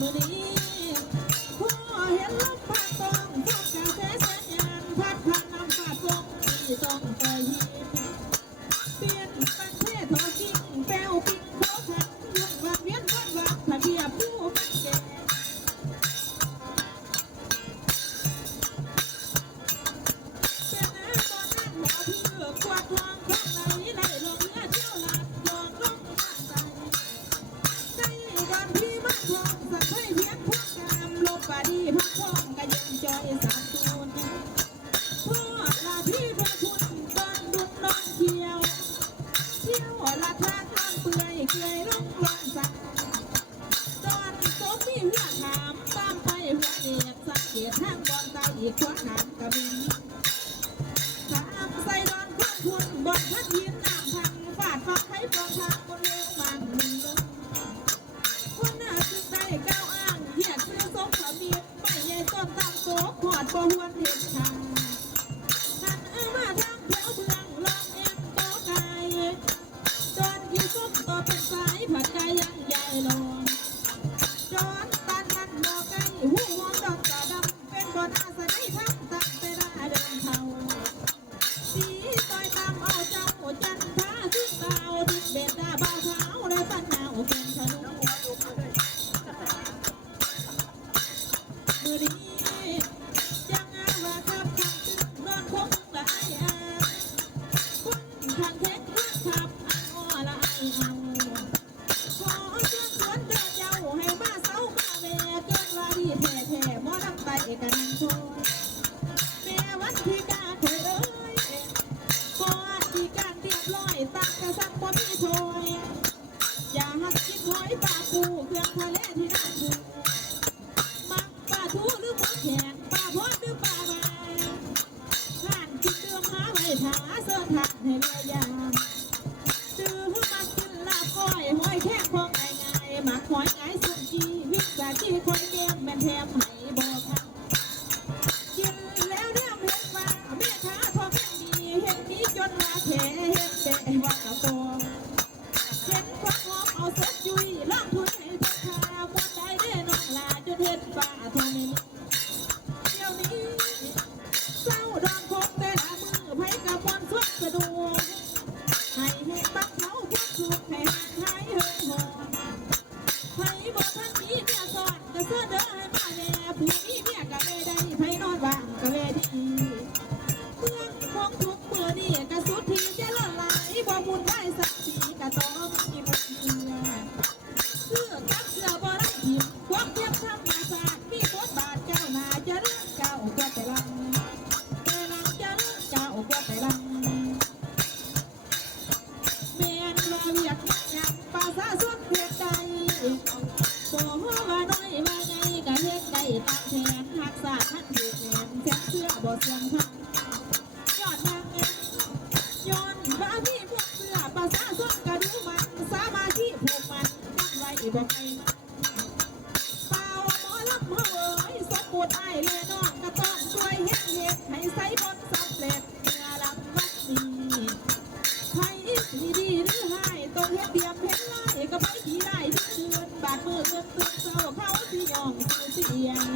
มื่อนี้พ่อเห็นลมพัดตองพวกกาแฟแสนยางพัดผ่านน้ำฝาดฟงที่ต้องไปเปลี่ยนประเทศทอกิ้งแปวปิ้งโคขันวนวันเวียนวนวัดทะเบียบผู้มันแก่เป็นน้าตอนนั้นหัวเพื่อกวาดทองข้างในไหลลงเนื้อเที่ยวหลัดลองลงน้ำใจในก่อนพี่มันทองสักให้เพียงพวกกามลบปาดีพักทองกะยังจอยสามตูนพ่อลาพี่พระคุณตอนดุนน้องเที่ยวเที่ยวละทางทางเปื่อยเกยลงลงสักตอนโต๊ะพี่เพื่อถามตามไปหัวเด็กสังเกตทางบอลตายอีกขวาหางกระบินถามใส่ดอนควันคุณบอลพัดยินน้ำพังฟาดฟักให้ปองทางบนเรื่องมันลงคนหน้าจึงได้ก้าวอ้างเหยียดซื้อสมขมิตรไม่ใหญ่ต้นตั้งโต๊ะขอดบ่หวนเห็นทางหันมาทางแถวเมืองลองเอ็มโต๊ะไก่จอนที่ส้มต่อเป็นสายผัดไก่ยังใหญ่ลงจอนตันมันบ่อไก่หูหอมดอกกระดำเป็นบ่อนาสะได้ทำตั้งแต่ได้เดินเขาสีต้อยตามเอาเจ้าจันทาซึ่งดาวดิบเบ็ดดาบ่าวขาวได้ปันหนาวเป็นขนมมือนี้ยังอาว่าครับทางตึกนอนคงละไออาคนทางเทคว่าขับอันอ้อละไอเอาขอเชิญชวนเดินเย้าให้มาเศร้ามาแม่เกินว่าดีแท้ๆหมอลำไตกันนั่งโชยแม่วันที่กาเธอเอ้ยพอที่การเรียบร้อยตั้งกระสังบ่มีโชยอย่าหักคิดหอยปลาปูเครื่องทะเลที่น่าชูมักปลาทูหรือหมูแข็งปลาพอดหรือปลาบายข้านคิดเติมหาไว้ถาเสื้อถักให้เรียยามตื่นมากินลาบก้อยหอยแค่ของง่ายๆหมักหอยไงสุกี้วิสาจีคอยเกมแม่นแถมให้บ่ทันกินแล้วเรียมเห็นว่าแม่ค้าทอแม่ดีเห็นนี้จนว่าแผลเห็นแต่ว่ากระโตเห็นความหอมเอาสดยุยล่องทุนให้พ่อค้ามวนได้เด้น้องลาจนเห็นป่าทอมินเดี๋ยวนี้เศร้าดองคงแต่ละมือไผกับมวนสวดกระดูกให้เห็นบักเขาพวกสุกให้ห่างหายเฮยหอนไผบอกท่านมีเมียสอนก็เสื้อเด้อให้มาแน่ผู้มีเมียก็ไม่ได้ไผนอนว่างก็เวทีเมืองคงทุกเมื่อนี่ก็สุดที่จะละลายบ่มุนได้สักทีก็ต้องมีมันเมียเสื้อกับเสื้อบ่ได้หิมความเทียบธรรมศาสตร์มีบทบาทเจ้าหน้าจะเรื่องเก่ากว่าแต่ลังจะเรื่องเก่ากว่าแต่ลังเมียนว่าเวียดยังภาษาสุดเวียดใดบ่ว่าน้อยว่าไงก็เฮ็ดได้ตามแผนหักษาท่านอยู่แผนแสนเสื้อบ่เสื่อมพันยอดทางเงินย้อนพระพี่พวกเสื้อภาษาสุดกระดูมันสามาธิผูกมันนักไว้บ่ไกลเป่าหมอลำเฮาเอ้ยสมบูรณ์ไอ้เลยน้องก็ต้องช่วยเฮ็ดให้ใส่บนสำเร็จเมื่อลำวัดนี้ไผสิดีหรือให้ต้องเฮ็ดเตรียมเฮ็ดไล่ก็ไปที่ได้ทุกเดือนบาดมือเงินตื่นเศร้าเขาสิยองสิเสียง